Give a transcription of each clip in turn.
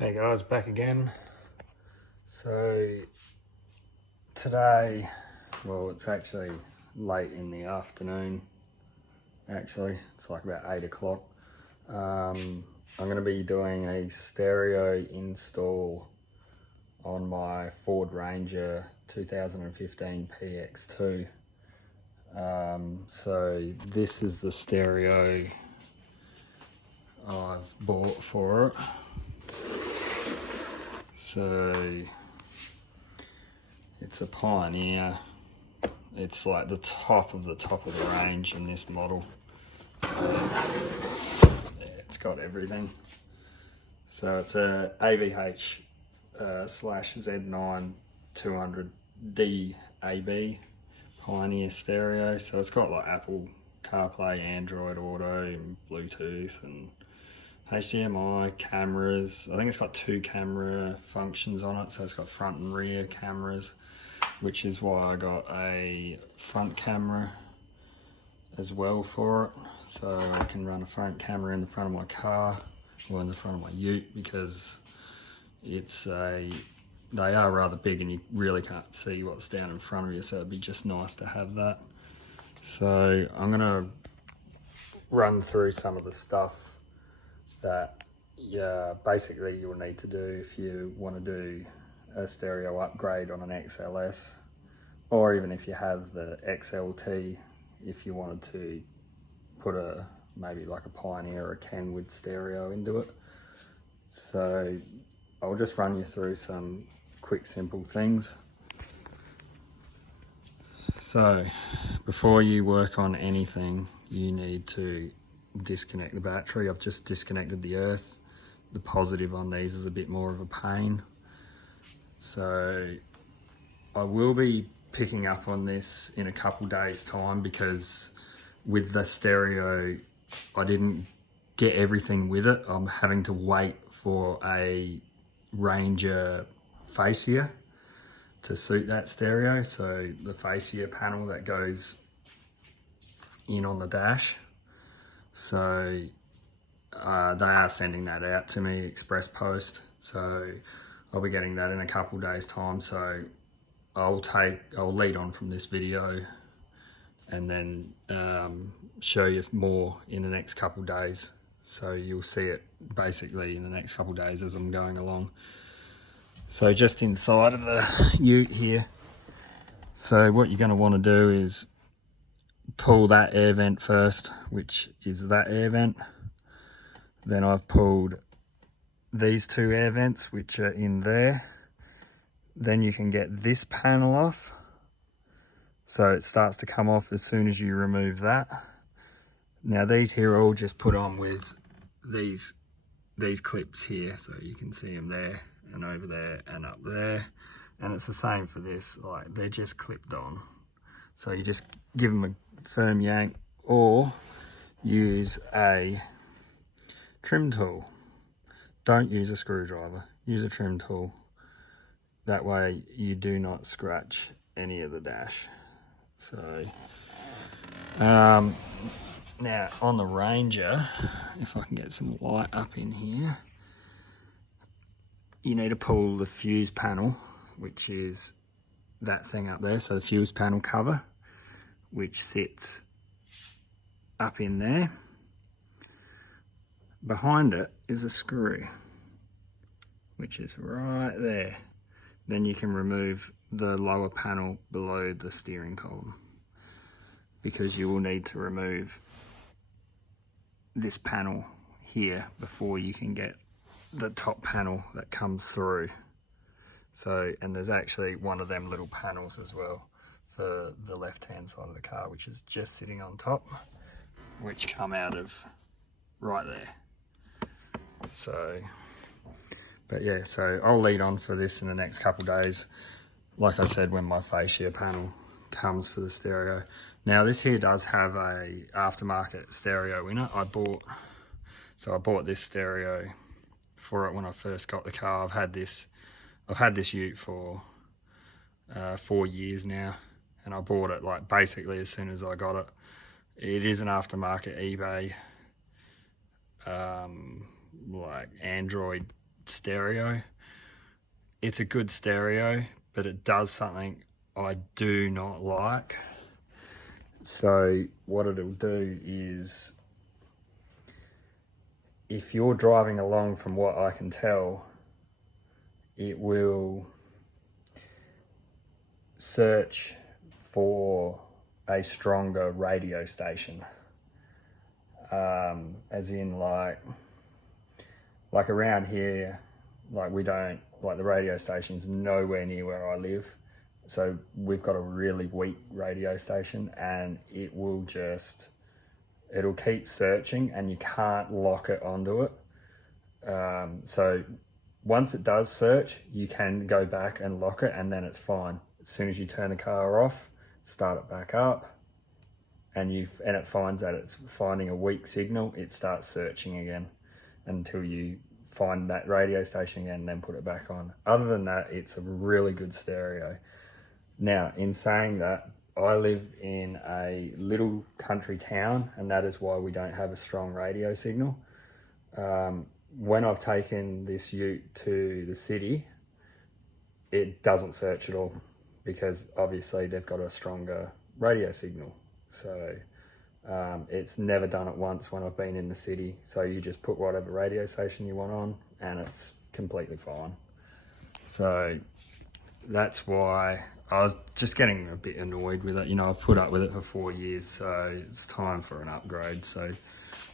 Hey guys, back again. So today, well, it's actually late in the afternoon. Actually, it's like about 8 o'clock. I'm going to be doing a stereo install on my Ford Ranger 2015 PX2. So this is the stereo I've bought for it. So it's a Pioneer. It's like the top of the range in this model. So yeah, it's got everything. So it's a AVH/Z9200DAB Pioneer stereo. So it's got like Apple CarPlay, Android Auto, and Bluetooth, and HDMI, cameras. I think it's got 2 camera functions on it, so it's got front and rear cameras, which is why I got a front camera as well for it, so I can run a front camera in the front of my car or in the front of my ute, because they are rather big and you really can't see what's down in front of you, so it'd be just nice to have that. So I'm gonna run through some of the stuff that basically you'll need to do if you want to do a stereo upgrade on an XLS, or even if you have the XLT, if you wanted to put maybe like a Pioneer or a Kenwood stereo into it. So I'll just run you through some quick simple things. So before you work on anything, you need to disconnect the battery. I've just disconnected the earth. The positive on these is a bit more of a pain. So I will be picking up on this in a couple days time, because with the stereo I didn't get everything with it. I'm having to wait for a Ranger fascia to suit that stereo. So the fascia panel that goes in on the dash. So they are sending that out to me express post, so I'll be getting that in a couple days time. So I'll lead on from this video and then show you more in the next couple days. So you'll see it basically in the next couple days as I'm going along. So just inside of the ute here, so what you're going to want to do is pull that air vent first, which is that air vent. Then I've pulled these 2 air vents, which are in there. Then you can get this panel off, so it starts to come off as soon as you remove that. Now these here are all just put on with these clips here, so you can see them there and over there and up there. And it's the same for this, like they're just clipped on. So you just give them a firm yank, or use a trim tool. Don't use a screwdriver, use a trim tool. That way you do not scratch any of the dash. So now on the Ranger, if I can get some light up in here, you need to pull the fuse panel, which is that thing up there. So the fuse panel cover, which sits up in there. Behind it is a screw, which is right there. Then you can remove the lower panel below the steering column, because you will need to remove this panel here before you can get the top panel that comes through. So, and there's actually one of them little panels as well for the left hand side of the car, which is just sitting on top, which come out of right there. So, but yeah, so I'll lead on for this in the next couple days, like I said, when my fascia panel comes for the stereo. Now this here does have a aftermarket stereo in it. I bought this stereo for it when I first got the car. I've had this ute for 4 years now, and I bought it like basically as soon as I got it. It is an aftermarket eBay like Android stereo. It's a good stereo, but it does something I do not like. So what it'll do is, if you're driving along, from what I can tell, it will search for a stronger radio station. As in like around here, like we don't, like the radio station's nowhere near where I live. So we've got a really weak radio station, and it'll keep searching and you can't lock it onto it. So once it does search, you can go back and lock it, and then it's fine. As soon as you turn the car off, start it back up, and it finds that it's finding a weak signal, it starts searching again until you find that radio station again, and then put it back on. Other than that, it's a really good stereo. Now, in saying that, I live in a little country town, and that is why we don't have a strong radio signal. When I've taken this ute to the city, it doesn't search at all, because obviously they've got a stronger radio signal. So it's never done it once when I've been in the city. So you just put whatever radio station you want on, and it's completely fine. So that's why I was just getting a bit annoyed with it. You know, I've put up with it for 4 years, so it's time for an upgrade. So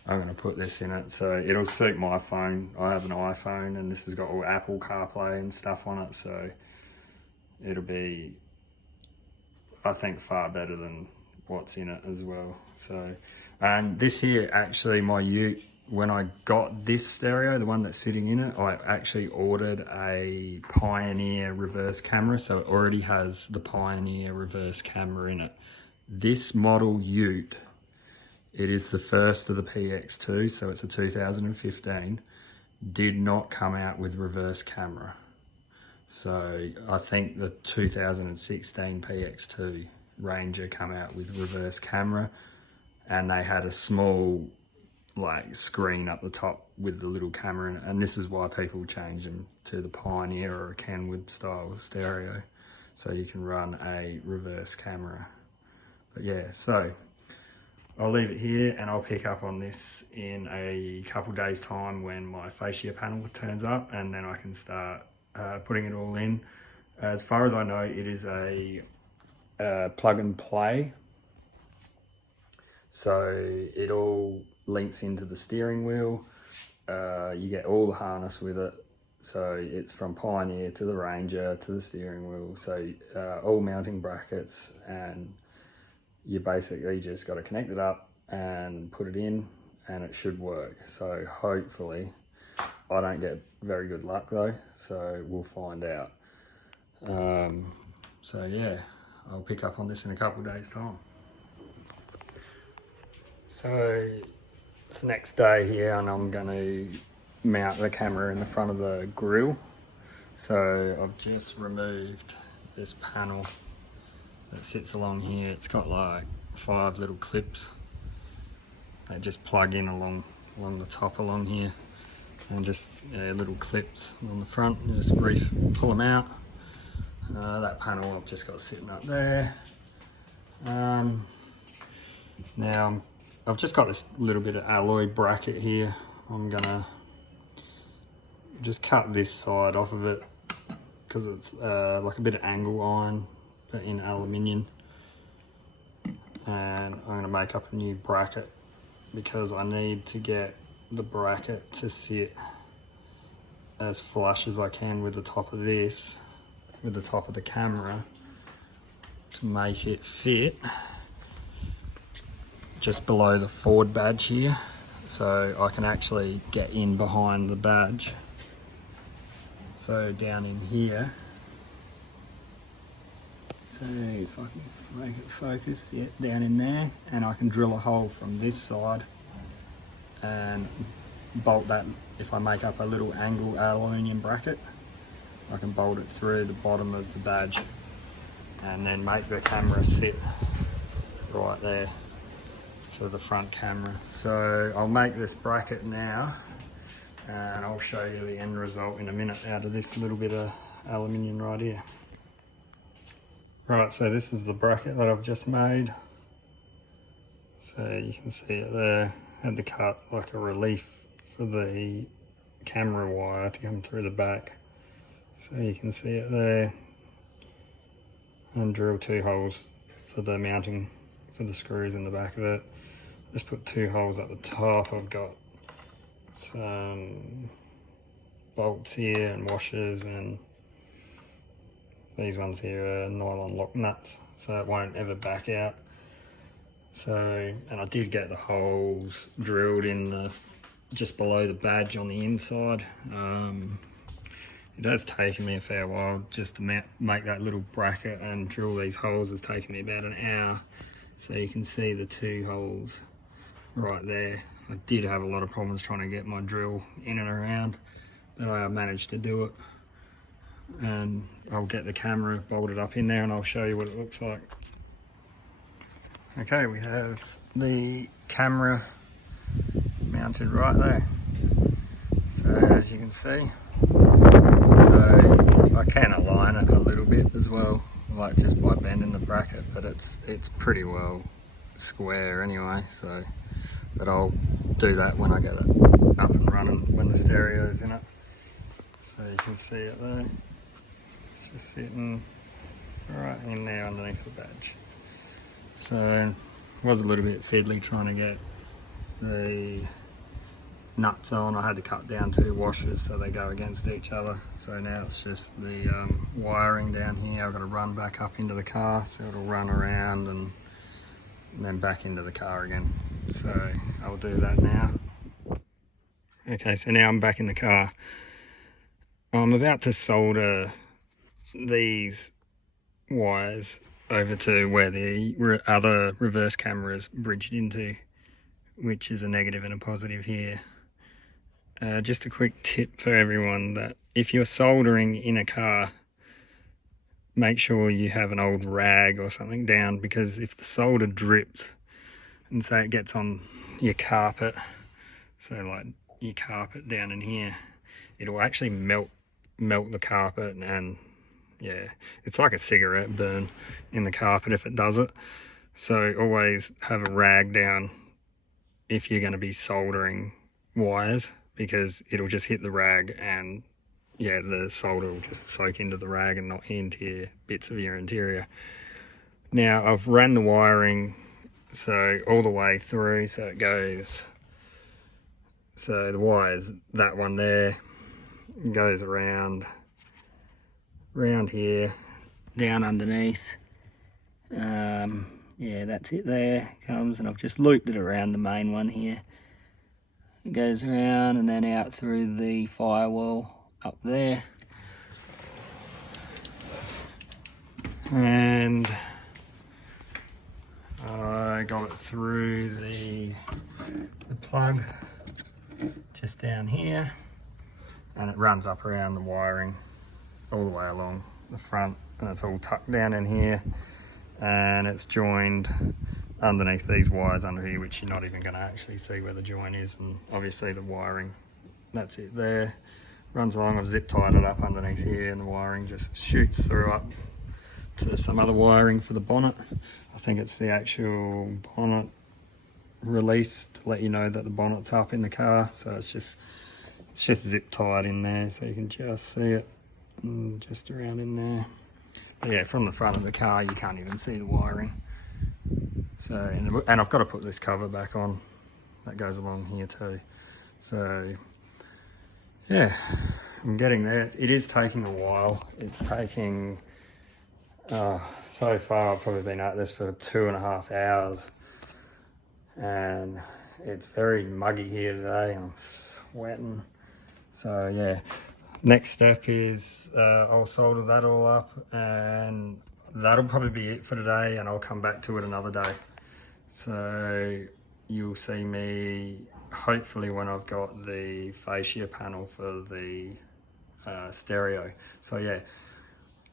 I'm going to put this in it. So it'll suit my phone. I have an iPhone, and this has got all Apple CarPlay and stuff on it. So it'll be, I think, far better than what's in it as well. So, and this here, actually, my ute, when I got this stereo, the one that's sitting in it, I actually ordered a Pioneer reverse camera. So it already has the Pioneer reverse camera in it. This model ute, it is the first of the PX2, so it's a 2015, did not come out with reverse camera. So I think the 2016 PX2 Ranger come out with reverse camera, and they had a small like screen up the top with the little camera in it, and this is why people change them to the Pioneer or a Kenwood style stereo, so you can run a reverse camera. But yeah, so I'll leave it here, and I'll pick up on this in a couple days time when my fascia panel turns up, and then I can start putting it all in. As far as I know, it is a plug and play, so it all links into the steering wheel. You get all the harness with it, so it's from Pioneer to the Ranger to the steering wheel, so all mounting brackets, and you basically just got to connect it up and put it in, and it should work. So hopefully, I don't get very good luck though, so we'll find out. So yeah, I'll pick up on this in a couple of days time. So it's the next day here, and I'm going to mount the camera in the front of the grille. So I've just removed this panel that sits along here. It's got like 5 little clips. They just plug in along the top along here, and just little clips on the front. You just pull them out. That panel I've just got sitting up there. Now I've just got this little bit of alloy bracket here. I'm gonna just cut this side off of it, because it's like a bit of angle iron but in aluminium, and I'm gonna make up a new bracket, because I need to get the bracket to sit as flush as I can with the top of this, with the top of the camera, to make it fit just below the Ford badge here, so I can actually get in behind the badge. So down in here, so if I can make it focus, yeah, down in there, and I can drill a hole from this side and bolt that. If I make up a little angle aluminium bracket, I can bolt it through the bottom of the badge, and then make the camera sit right there for the front camera. So I'll make this bracket now, and I'll show you the end result in a minute out of this little bit of aluminium right here. Right, so this is the bracket that I've just made. So you can see it there. Had to cut like a relief for the camera wire to come through the back. So you can see it there. And drill 2 holes for the mounting for the screws in the back of it. Just put 2 holes at the top. I've got some bolts here and washers, and these ones here are nylon lock nuts, so it won't ever back out. So, and I did get the holes drilled in the just below the badge on the inside. It has taken me a fair while just to make that little bracket and drill these holes. It's taken me about an hour. So you can see the 2 holes right there. I did have a lot of problems trying to get my drill in and around, but I managed to do it. And I'll get the camera bolted up in there and I'll show you what it looks like. Okay, we have the camera mounted right there. So as you can see, so I can align it a little bit as well, like just by bending the bracket, but it's pretty well square anyway. So, but I'll do that when I get it up and running, when the stereo's in it. So you can see it there. It's just sitting right in there underneath the badge. So it was a little bit fiddly trying to get the nuts on. I had to cut down 2 washers so they go against each other. So now it's just the wiring down here. I've got to run back up into the car, so it'll run around and then back into the car again. So I'll do that now. Okay, so now I'm back in the car. I'm about to solder these wires over to where the other reverse camera is bridged into, which is a negative and a positive here. Just a quick tip for everyone, that if you're soldering in a car, make sure you have an old rag or something down, because if the solder drips and say it gets on your carpet, so like your carpet down in here, it will actually melt the carpet, and yeah, it's like a cigarette burn in the carpet if it does it. So always have a rag down if you're going to be soldering wires, because it'll just hit the rag and yeah, the solder will just soak into the rag and not into your bits of your interior. Now I've ran the wiring so all the way through, so it goes, so the wires, that one there goes around here, down underneath. Yeah, that's it there, comes, and I've just looped it around the main one here. It goes around and then out through the firewall up there. And I got it through the plug just down here, and it runs up around the wiring all the way along the front, and it's all tucked down in here, and it's joined underneath these wires under here, which you're not even going to actually see where the joint is. And obviously the wiring, that's it there, runs along. I've zip tied it up underneath here, and the wiring just shoots through up to some other wiring for the bonnet. I think it's the actual bonnet release to let you know that the bonnet's up in the car. So it's just zip tied in there, so you can just see it just around in there. But yeah, from the front of the car you can't even see the wiring. So, and I've got to put this cover back on that goes along here too. So yeah, I'm getting there. It is taking a while. It's taking, so far I've probably been at this for 2.5 hours, and it's very muggy here today. I'm sweating. So yeah, next step is I'll solder that all up, and that'll probably be it for today, and I'll come back to it another day. So you'll see me hopefully when I've got the fascia panel for the stereo. So yeah,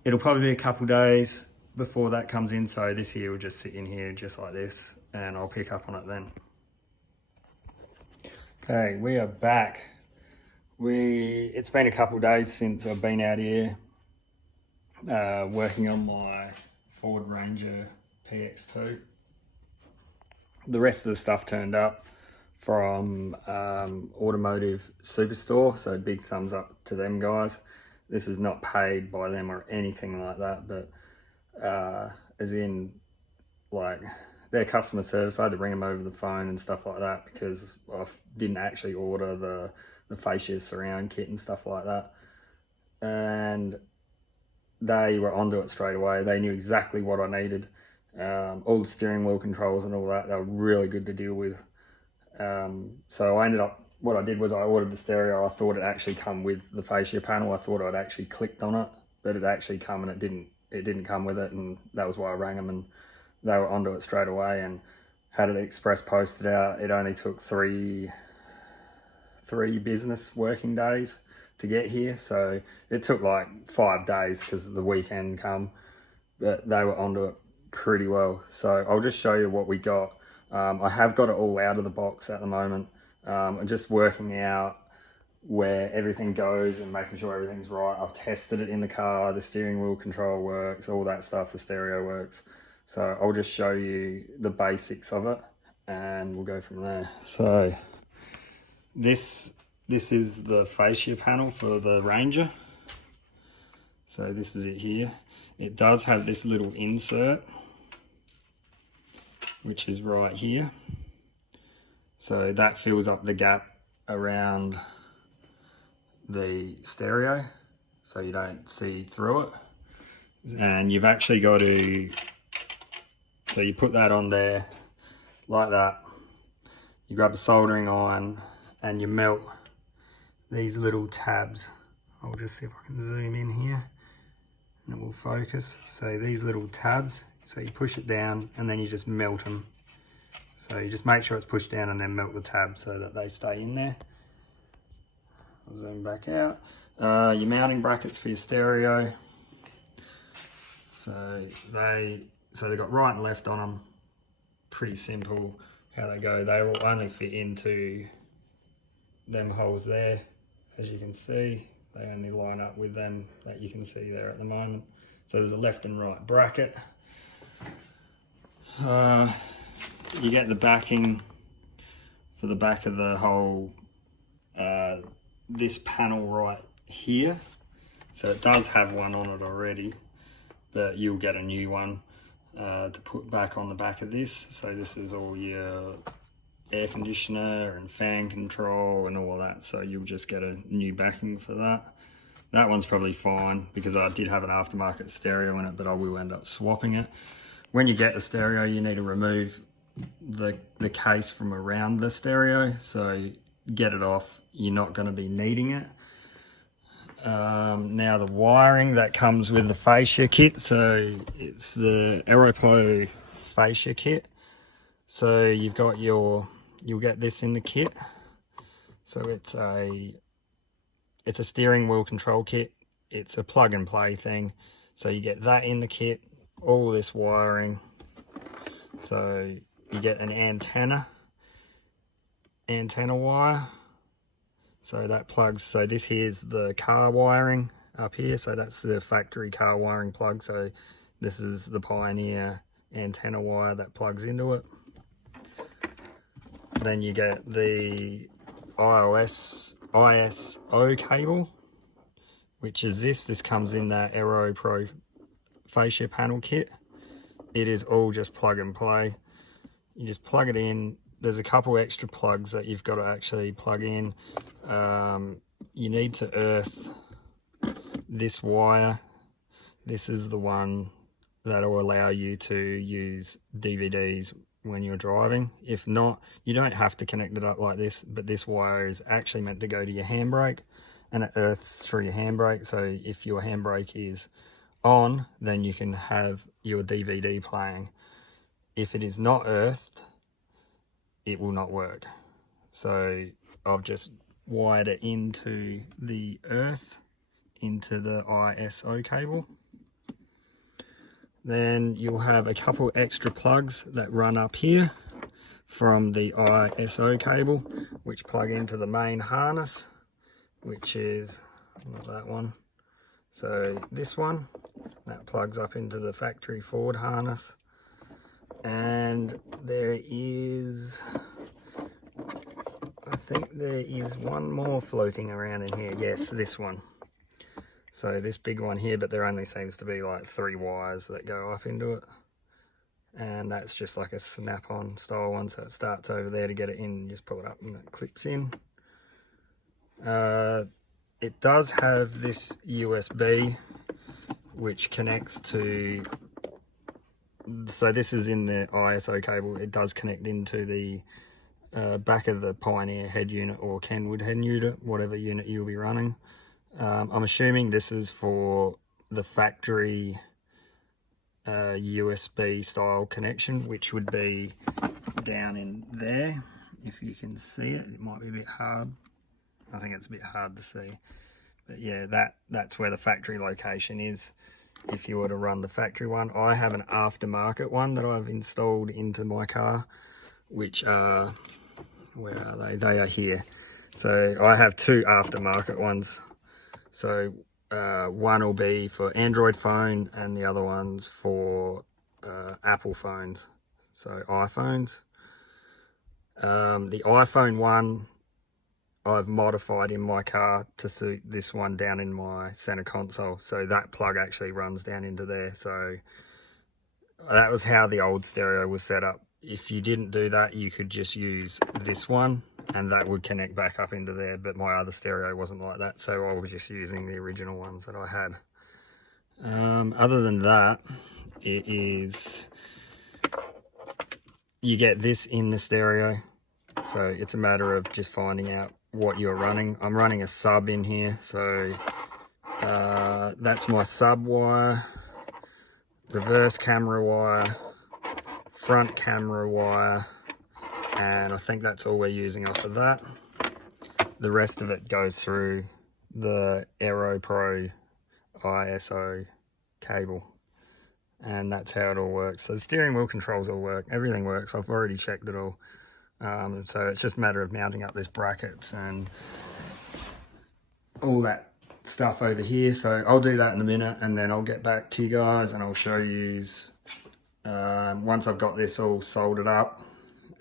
it'll probably be a couple days before that comes in. So this here will just sit in here just like this, and I'll pick up on it then. Okay, we are back It's been a couple of days since I've been out here working on my Ford Ranger PX2. The rest of the stuff turned up from Automotive Superstore, so big thumbs up to them guys. This is not paid by them or anything like that, but as in, like, their customer service, I had to ring them over the phone and stuff like that because I didn't actually order the fascia surround kit and stuff like that. And they were onto it straight away. They knew exactly what I needed. All the steering wheel controls and all that, they were really good to deal with. So I ended up, what I did was I ordered the stereo. I thought it actually come with the fascia panel. I thought I'd actually clicked on it, but it actually come and it didn't come with it, and that was why I rang them, and they were onto it straight away and had it express posted out. It only took three business working days to get here, so it took like 5 days because the weekend come, but they were onto it pretty well. So I'll just show you what we got. I have got it all out of the box at the moment. I'm just working out where everything goes and making sure everything's right. I've tested it in the car, the steering wheel control works, all that stuff, the stereo works. So I'll just show you the basics of it and we'll go from there. So this is the fascia panel for the Ranger. So this is it here. It does have this little insert, which is right here. So that fills up the gap around the stereo so you don't see through it. And you've actually got to, so you put that on there like that. You grab a soldering iron and you melt these little tabs. I'll just see if I can zoom in here and it will focus. So these little tabs, so you push it down and then you just melt them. So you just make sure it's pushed down and then melt the tabs so that they stay in there. I'll zoom back out. Your mounting brackets for your stereo. So they've got right and left on them. Pretty simple how they go. They will only fit into them holes there. As you can see, they only line up with them that you can see there at the moment. So there's a left and right bracket. You get the backing for the back of the whole, this panel right here. So it does have one on it already, but you'll get a new one to put back on the back of this. So this is all your air conditioner and fan control and all of that. So you'll just get a new backing for that. That one's probably fine because I did have an aftermarket stereo in it, but I will end up swapping it. When you get the stereo, you need to remove the case from around the stereo. So get it off. You're not going to be needing it. Now the wiring that comes with the fascia kit. So it's the Aeropro fascia kit. So you've got you'll get this in the kit. So it's a steering wheel control kit. It's a plug and play thing. So you get that in the kit, all this wiring. So you get an antenna wire. So that plugs, so this here's the car wiring up here. So that's the factory car wiring plug. So this is the Pioneer antenna wire that plugs into it. Then you get the ISO cable, which is this comes in that Aero Pro fascia panel kit. It is all just plug and play. You just plug it in. There's a couple extra plugs that you've got to actually plug in. You need to earth this wire. This is the one that will allow you to use DVDs when you're driving. If not, you don't have to connect it up like this, but this wire is actually meant to go to your handbrake and it earths through your handbrake. So if your handbrake is on, then you can have your DVD playing. If it is not earthed, it will not work. So I've just wired it into the earth, into the ISO cable. Then you'll have a couple extra plugs that run up here from the ISO cable, which plug into the main harness, which is not that one. So this one, that plugs up into the factory Ford harness. And there is, I think there is one more floating around in here. Yes, this one. So this big one here, but there only seems to be like 3 wires that go up into it. And that's just like a snap-on style one, so it starts over there. To get it in, you just pull it up and it clips in. It does have this USB, which connects to, so this is in the ISO cable. It does connect into the back of the Pioneer head unit or Kenwood head unit, whatever unit you'll be running. I'm assuming this is for the factory USB style connection, which would be down in there. If you can see it, it might be a bit hard. I think it's a bit hard to see, but yeah, that's where the factory location is if you were to run the factory one. I have an aftermarket one that I've installed into my car, which are, where are they? They are here. So I have 2 aftermarket ones. So one will be for Android phone and the other one's for Apple phones, so iPhones. The iPhone one I've modified in my car to suit this one down in my center console, so that plug actually runs down into there. So that was how the old stereo was set up. If you didn't do that, you could just use this one and that would connect back up into there, but my other stereo wasn't like that, so I was just using the original ones that I had. Other than that, it is, you get this in the stereo, so it's a matter of just finding out what you're running. I'm running a sub in here, so that's my sub wire, reverse camera wire, front camera wire, and I think that's all we're using off of that. The rest of it goes through the Aero Pro ISO cable, and that's how it all works. So the steering wheel controls all work, everything works. I've already checked it all. So it's just a matter of mounting up this brackets and all that stuff over here. So I'll do that in a minute, and then I'll get back to you guys and I'll show you once I've got this all soldered up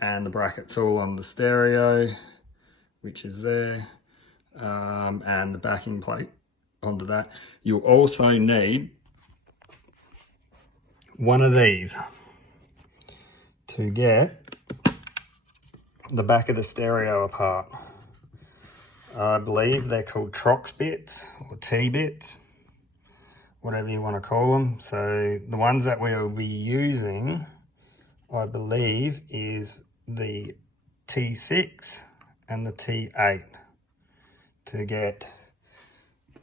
and the brackets all on the stereo, which is there, and the backing plate onto that. You'll also need one of these to get the back of the stereo apart. I believe they're called Trox bits or T-bits, whatever you want to call them. So the ones that we'll be using, I believe, is the T6 and the T8 to get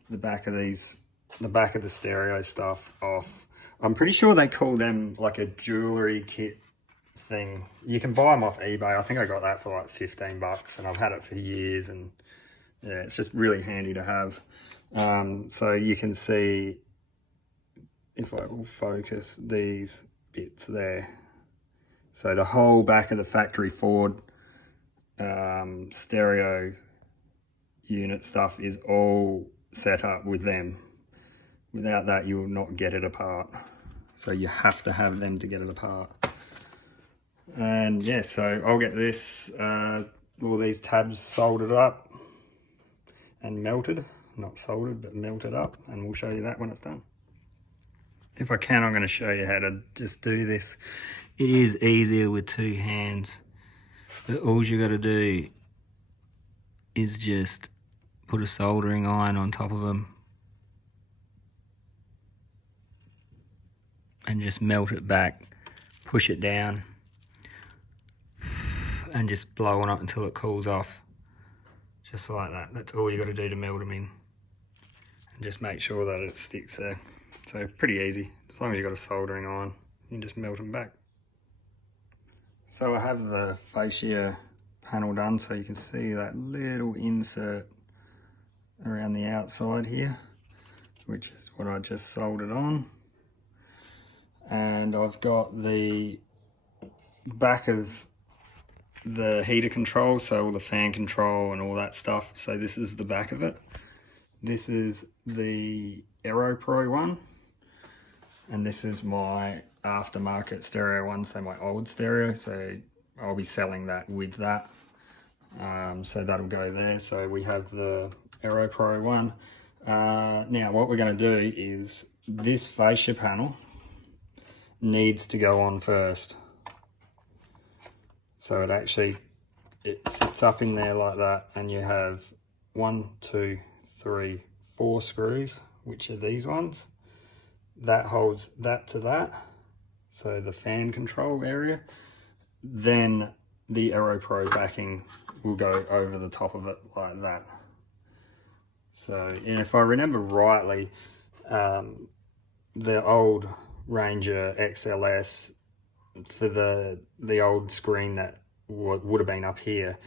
the back of the stereo stuff off. I'm pretty sure they call them like a jewelry kit thing. You can buy them off eBay. I think I got that for like 15 bucks, and I've had it for years, and yeah, it's just really handy to have. So you can see, if I will focus, these bits there. So the whole back of the factory Ford stereo unit stuff is all set up with them. Without that, you will not get it apart. So you have to have them to get it apart. And yeah, so I'll get this, all these tabs soldered up and melted. Not soldered, but melted up, and we'll show you that when it's done. If I can, I'm going to show you how to just do this. It is easier with 2 hands, but all you got to do is just put a soldering iron on top of them and just melt it back, push it down, and just blow on it until it cools off, just like that. That's all you got to do to melt them in, and just make sure that it sticks there. So pretty easy, as long as you've got a soldering iron, you can just melt them back. So I have the fascia panel done, so you can see that little insert around the outside here, which is what I just soldered on. And I've got the back of the heater control, so all the fan control and all that stuff. So this is the back of it. This is the Aero Pro one, and this is my aftermarket stereo one, so my old stereo. So I'll be selling that with that. So that'll go there. So we have the Aero Pro one. Now what we're going to do is this fascia panel needs to go on first. So it sits up in there like that, and you have 1, 2, 3, 4 screws, which are these ones. That holds that to that. So the fan control area. Then the Aero Pro backing will go over the top of it like that. So, and if I remember rightly, the old Ranger XLS, for the old screen that would have been up here,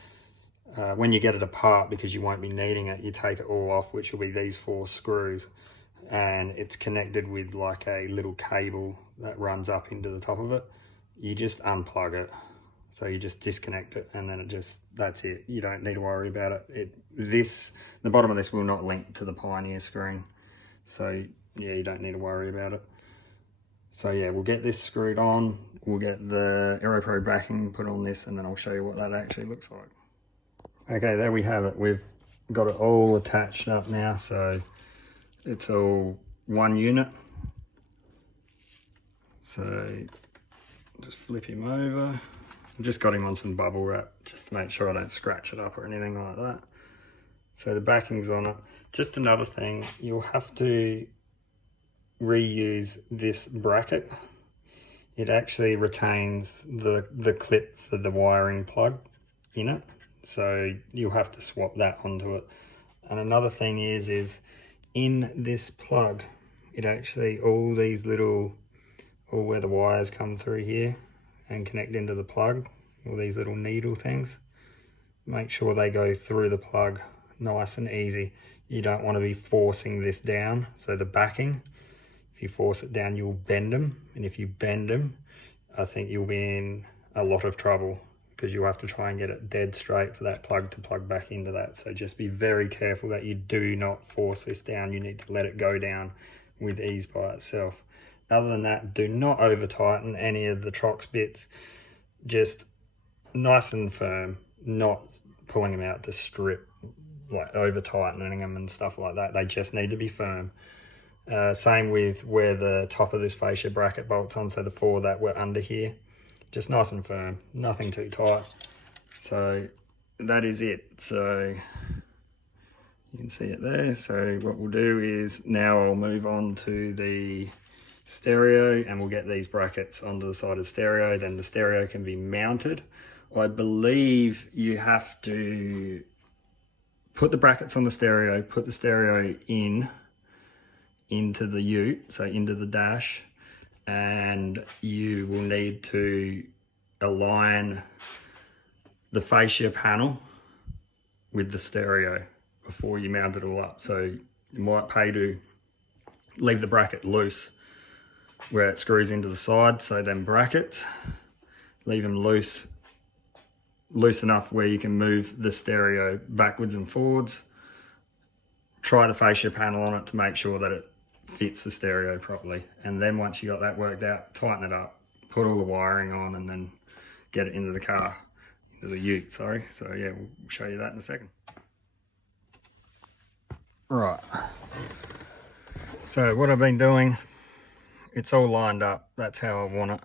when you get it apart, because you won't be needing it, you take it all off, which will be these 4 screws, and it's connected with like a little cable that runs up into the top of it. You just unplug it. So you just disconnect it, and then that's it. You don't need to worry about it. The bottom of this will not link to the Pioneer screen. So yeah, you don't need to worry about it. So yeah, we'll get this screwed on. We'll get the Aero Pro backing put on this, and then I'll show you what that actually looks like. Okay, there we have it. We've got it all attached up now. So it's all one unit. So just flip him over. I just got him on some bubble wrap just to make sure I don't scratch it up or anything like that. So the backing's on it. Just another thing, you'll have to reuse this bracket. It actually retains the clip for the wiring plug in it. So you'll have to swap that onto it. And another thing is in this plug, it actually, all these little, all where the wires come through here and connect into the plug, all these little needle things, make sure they go through the plug nice and easy. You don't want to be forcing this down. So the backing, if you force it down, you'll bend them, and if you bend them, I think you'll be in a lot of trouble, because you'll have to try and get it dead straight for that plug to plug back into that. So just be very careful that you do not force this down. You need to let it go down with ease by itself. Other than that, do not over tighten any of the Trox bits. Just nice and firm, not pulling them out to strip, like over tightening them and stuff like that. They just need to be firm. Same with where the top of this fascia bracket bolts on, so the 4 that were under here, just nice and firm, nothing too tight. So that is it. So you can see it there. So what we'll do is now I'll move on to the stereo, and we'll get these brackets onto the side of stereo. Then the stereo can be mounted. I believe you have to put the brackets on the stereo, put the stereo into the ute, so into the dash, and you will need to align the fascia panel with the stereo before you mount it all up. So you might pay to leave the bracket loose where it screws into the side. So then brackets, leave them loose enough where you can move the stereo backwards and forwards. Try the fascia panel on it to make sure that it fits the stereo properly, and then once you got that worked out, tighten it up, put all the wiring on, and then get it into the car, into the ute, sorry. So yeah, we'll show you that in a second. Right, so what I've been doing, it's all lined up, that's how I want it.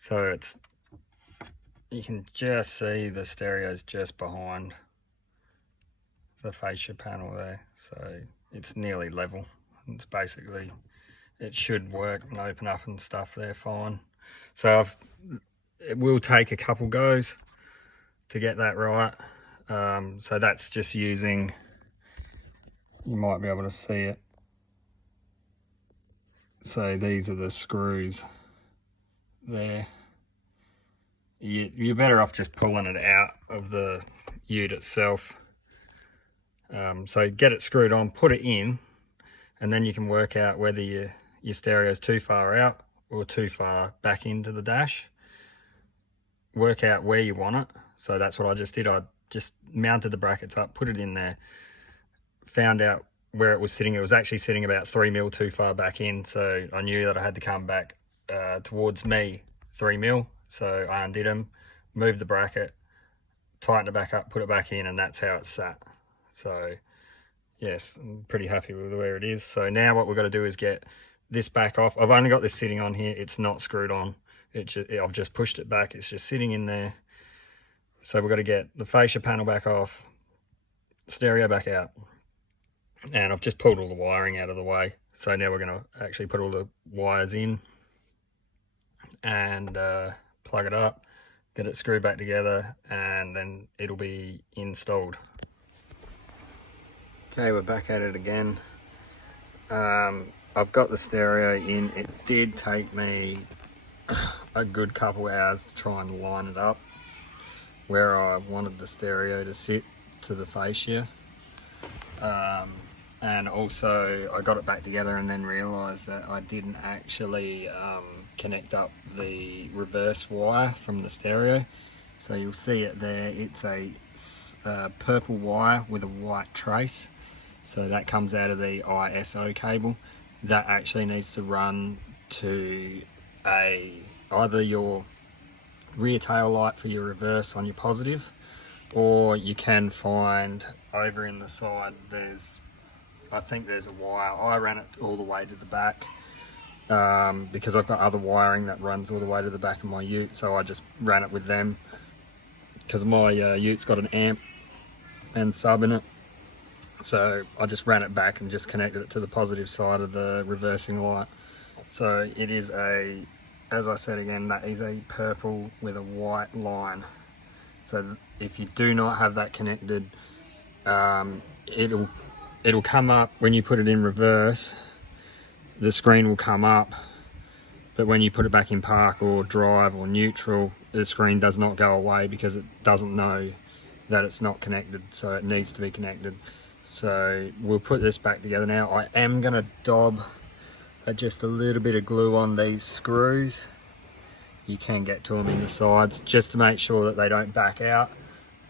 So it's, you can just see the stereo's just behind the fascia panel there, so it's nearly level. It's basically, it should work and open up and stuff there fine. So it will take a couple goes to get that right. So that's just using, you might be able to see it. So these are the screws there. You're better off just pulling it out of the ute itself. So get it screwed on, put it in, and then you can work out whether your stereo is too far out or too far back into the dash. Work out where you want it, So that's what I just did. I just mounted the brackets up, put it in there, found out where it was sitting. It was actually sitting about 3 mil too far back in, so I knew that I had to come back towards me 3 mil. So I undid them, moved the bracket, tightened it back up, put it back in, and that's how it's sat. So yes, I'm pretty happy with where it is. So now what we've got to do is get this back off. I've only got this sitting on here, it's not screwed on. I've just pushed it back, it's just sitting in there. So we've got to get the fascia panel back off, stereo back out, and I've just pulled all the wiring out of the way. So now we're going to actually put all the wires in and plug it up, get it screwed back together, and then it'll be installed. Okay, we're back at it again. I've got the stereo in. It did take me a good couple hours to try and line it up where I wanted the stereo to sit to the fascia. And also I got it back together and then realised that I didn't actually connect up the reverse wire from the stereo. So you'll see it there, it's a purple wire with a white trace. So that comes out of the ISO cable. That actually needs to run to either your rear tail light for your reverse on your positive, or you can find over in the side I think there's a wire. I ran it all the way to the back because I've got other wiring that runs all the way to the back of my ute, so I just ran it with them because my ute's got an amp and sub in it. So I just ran it back and just connected it to the positive side of the reversing light. So it is as I said again, that is a purple with a white line. So if you do not have that connected, it'll come up when you put it in reverse. The screen will come up, but when you put it back in park or drive or neutral, the screen does not go away because it doesn't know that it's not connected, so it needs to be connected. So we'll put this back together now. I am going to daub just a little bit of glue on these screws. You can get to them in the sides just to make sure that they don't back out.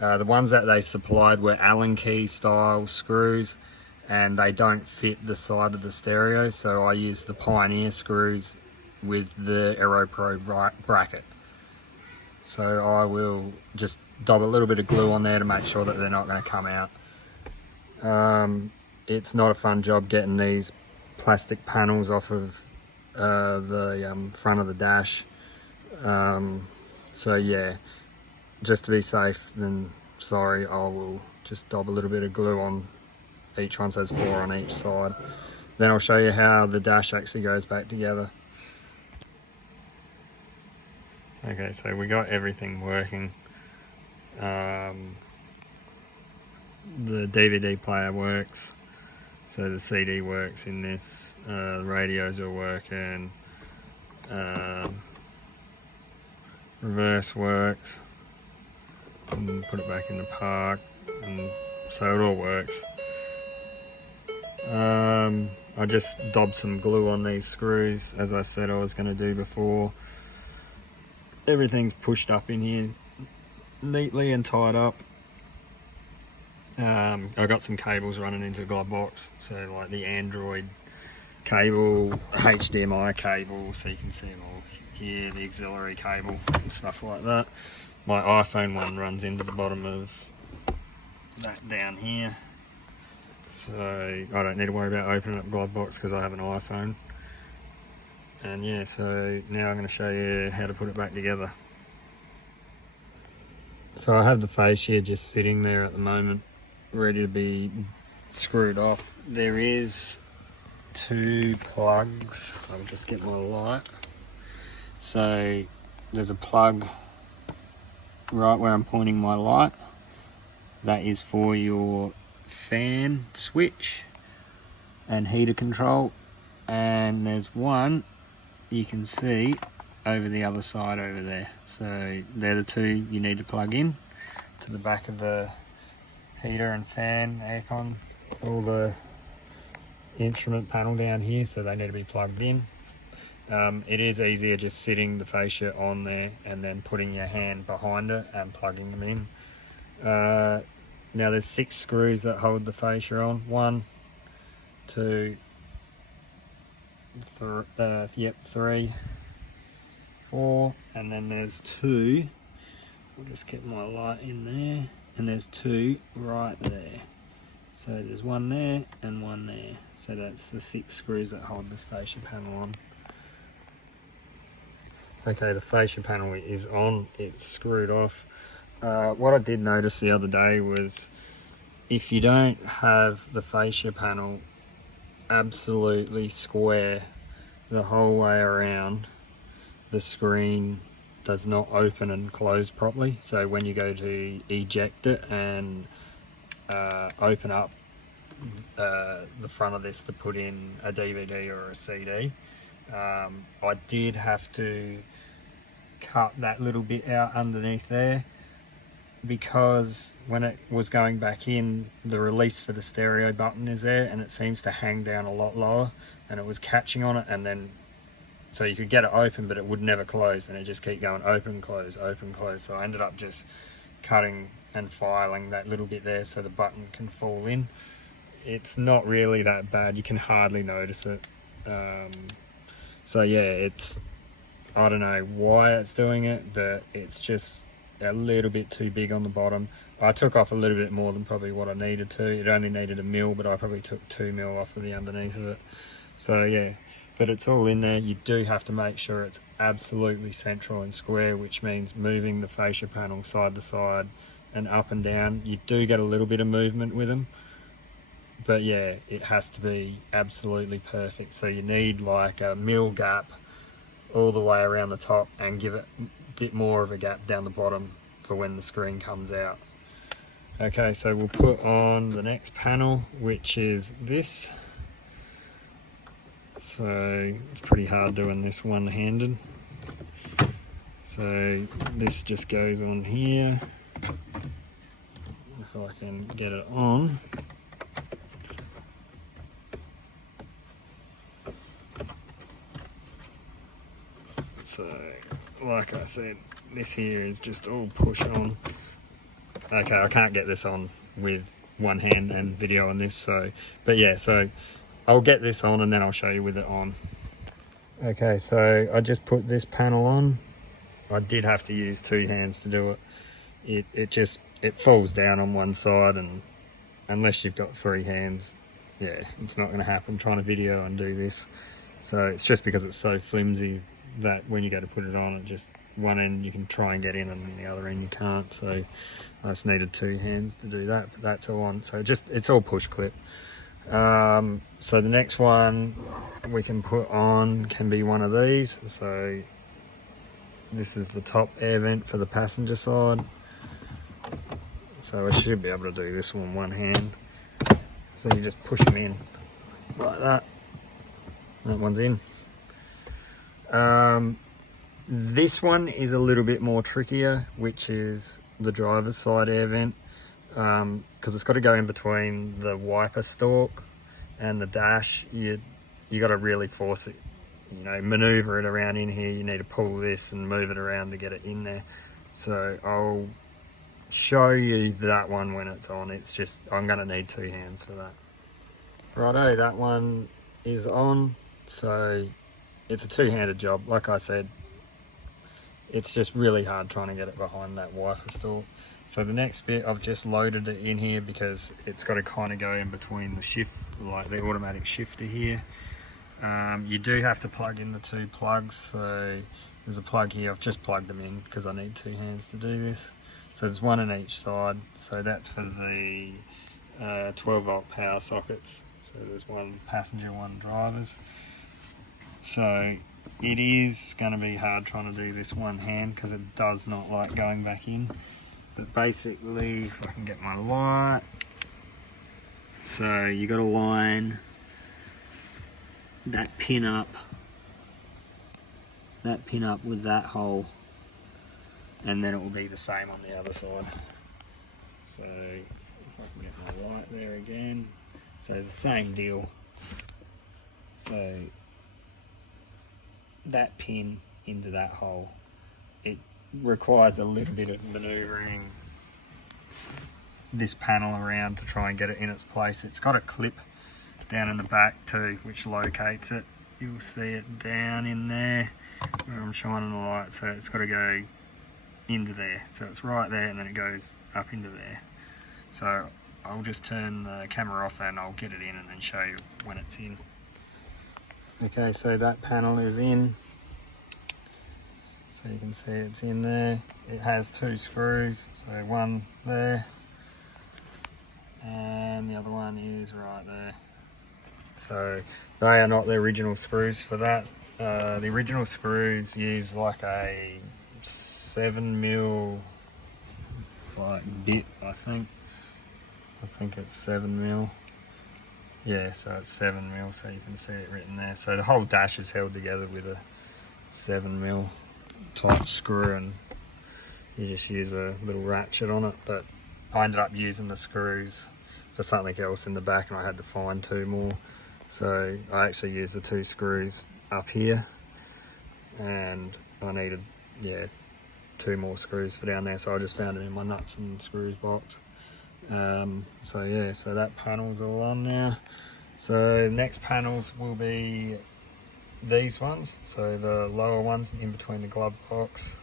The ones that they supplied were Allen key style screws, and they don't fit the side of the stereo, so I used the Pioneer screws with the AeroPro bracket. So I will just dab a little bit of glue on there to make sure that they're not going to come out. It's not a fun job getting these plastic panels off of the front of the dash. So yeah, just to be safe, then sorry, I will just dab a little bit of glue on each one, so there's 4 on each side. Then I'll show you how the dash actually goes back together. Okay, so we got everything working. The DVD player works, so the CD works in this, the radios are working, reverse works, and put it back in the park, and so it all works. I just dabbed some glue on these screws, as I said I was going to do before. Everything's pushed up in here neatly and tied up. I've got some cables running into the glove box, so like the Android cable, HDMI cable, so you can see them all here, the auxiliary cable and stuff like that. My iPhone one runs into the bottom of that down here, so I don't need to worry about opening up the glove box because I have an iPhone. And yeah, so now I'm going to show you how to put it back together. So I have the fascia just sitting there at the moment, ready to be screwed off. There is 2 plugs. I'll just get my light. So there's a plug right where I'm pointing my light. That is for your fan switch and heater control. And there's one you can see over the other side over there. So they're the 2 you need to plug in to the back of the heater and fan, aircon, all the instrument panel down here, so they need to be plugged in. It is easier just sitting the fascia on there and then putting your hand behind it and plugging them in. Now there's 6 screws that hold the fascia on. 1, 2, 3, 4, and then there's 2. I'll just get my light in there, and there's 2 right there. So there's 1 there and 1 there. So that's the 6 screws that hold this fascia panel on. Okay, the fascia panel is on, it's screwed off. What I did notice the other day was if you don't have the fascia panel absolutely square the whole way around, the screen does not open and close properly. So when you go to eject it and open up the front of this to put in a DVD or a CD, I did have to cut that little bit out underneath there, because when it was going back in, the release for the stereo button is there and it seems to hang down a lot lower, and it was catching on it, and then so you could get it open but it would never close, and it just keep going open close open close. So I ended up just cutting and filing that little bit there so the button can fall in. It's not really that bad, you can hardly notice it. So yeah, it's, I don't know why it's doing it, but it's just a little bit too big on the bottom. I took off a little bit more than probably what I needed to. It only needed 1 mil, but I probably took 2 mil off of the underneath of it. So yeah, but it's all in there. You do have to make sure it's absolutely central and square, which means moving the fascia panel side to side and up and down. You do get a little bit of movement with them, but yeah, it has to be absolutely perfect. So you need like a 1 mil gap all the way around the top and give it a bit more of a gap down the bottom for when the screen comes out. Okay, so we'll put on the next panel, which is this. So it's pretty hard doing this one-handed. So this just goes on here. If I can get it on. So, like I said, this here is just all push on. Okay, I can't get this on with one hand and video on this, so, but yeah, so I'll get this on and then I'll show you with it on. Okay, so I just put this panel on. I did have to use 2 hands to do it. It falls down on one side, and unless you've got 3 hands, yeah, it's not going to happen trying to video and do this. So it's just because it's so flimsy that when you go to put it on, it just, one end you can try and get in and the other end you can't. So I just needed 2 hands to do that, but that's all on. So it's all push clip. So the next one we can put on can be one of these. So this is the top air vent for the passenger side. So I should be able to do this one hand. So you just push them in like that. That one's in. This one is a little bit more trickier, which is the driver's side air vent, because it's got to go in between the wiper stalk and the dash. You got to really force it, maneuver it around in here. You need to pull this and move it around to get it in there. So I'll show you that one when it's on. It's just, I'm going to need 2 hands for that. Righto, that one is on. So it's a 2-handed job. Like I said, it's just really hard trying to get it behind that wiper stalk. So the next bit, I've just loaded it in here because it's got to kind of go in between the shift, like the automatic shifter here. You do have to plug in the 2 plugs. So there's a plug here. I've just plugged them in because I need 2 hands to do this. So there's one on each side. So that's for the 12-volt power sockets. So there's one passenger, one driver's. So it is going to be hard trying to do this one hand because it does not like going back in. But basically, if I can get my light, so you got to line that pin up with that hole, and then it will be the same on the other side. So if I can get my light there again, so the same deal. So that pin into that hole. It requires a little bit of manoeuvring this panel around to try and get it in its place. It's got a clip down in the back too, which locates it. You'll see it down in there where I'm shining the light, so it's got to go into there. So it's right there and then it goes up into there. So I'll just turn the camera off and I'll get it in and then show you when it's in. Okay, so that panel is in. So you can see it's in there. It has 2 screws, so one there and the other one is right there. So they are not the original screws for that. The original screws use like a 7mm like bit, I think it's 7mm. Yeah, so it's 7mm, so you can see it written there. So the whole dash is held together with a 7mm type screw, and you just use a little ratchet on it. But I ended up using the screws for something else in the back and I had to find 2 more. So I actually used the 2 screws up here and I needed, yeah, 2 more screws for down there, so I just found it in my nuts and screws box. So yeah, so that panel's all on now. So next panels will be these ones, so the lower ones in between the glove box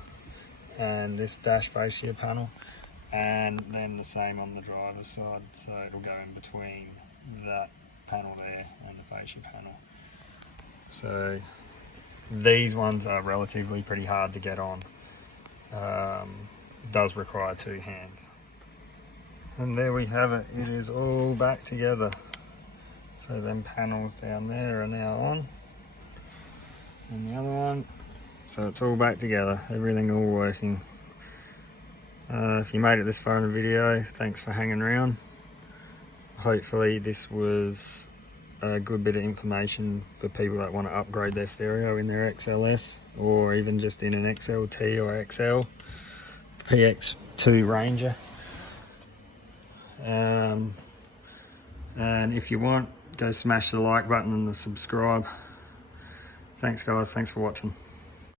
and this dash fascia panel, and then the same on the driver's side, so it'll go in between that panel there and the fascia panel. So these ones are relatively pretty hard to get on. Does require 2 hands. And there we have it, it is all back together. So them panels down there are now on, and the other one, so it's all back together, everything all working. If you made it this far in the video, thanks for hanging around. Hopefully this was a good bit of information for people that want to upgrade their stereo in their XLS, or even just in an XLT or XL PX2 Ranger. And if you want, go smash the like button and the subscribe. Thanks guys, thanks for watching.